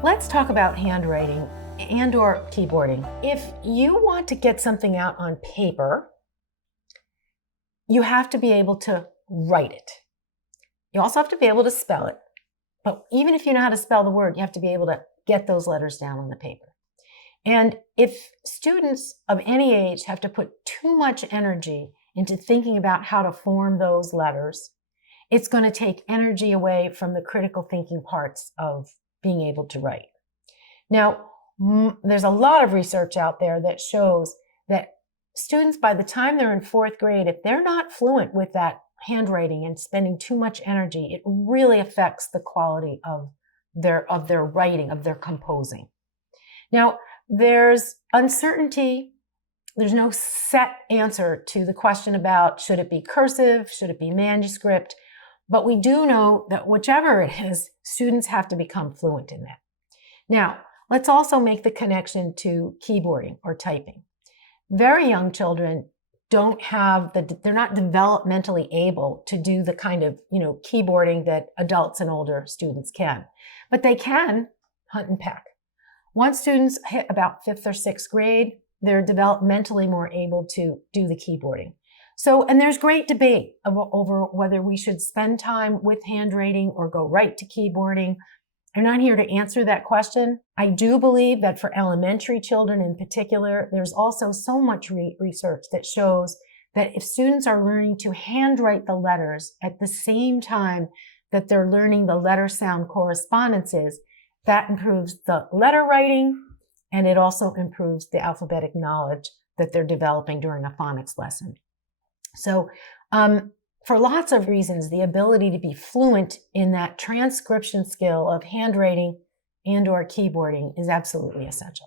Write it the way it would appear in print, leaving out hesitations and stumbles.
Let's talk about handwriting and/or keyboarding. If you want to get something out on paper, you have to be able to write it. You also have to be able to spell it. But even if you know how to spell the word, you have to be able to get those letters down on the paper. And if students of any age have to put too much energy into thinking about how to form those letters, it's going to take energy away from the critical thinking parts of being able to write. Now, there's a lot of research out there that shows that students, by the time they're in fourth grade, if they're not fluent with that handwriting and spending too much energy, it really affects the quality of their writing, of their composing. Now, there's uncertainty. There's no set answer to the question about should it be cursive, should it be manuscript, but we do know that whichever it is, students have to become fluent in that. Now, let's also make the connection to keyboarding or typing. Very young children they're not developmentally able to do the kind of, keyboarding that adults and older students can, but they can hunt and peck. Once students hit about 5th or 6th grade, they're developmentally more able to do the keyboarding. So, and there's great debate over whether we should spend time with handwriting or go right to keyboarding. I'm not here to answer that question. I do believe that for elementary children in particular, there's also so much research that shows that if students are learning to handwrite the letters at the same time that they're learning the letter sound correspondences, that improves the letter writing, and it also improves the alphabetic knowledge that they're developing during a phonics lesson. So for lots of reasons, the ability to be fluent in that transcription skill of handwriting and/or keyboarding is absolutely essential.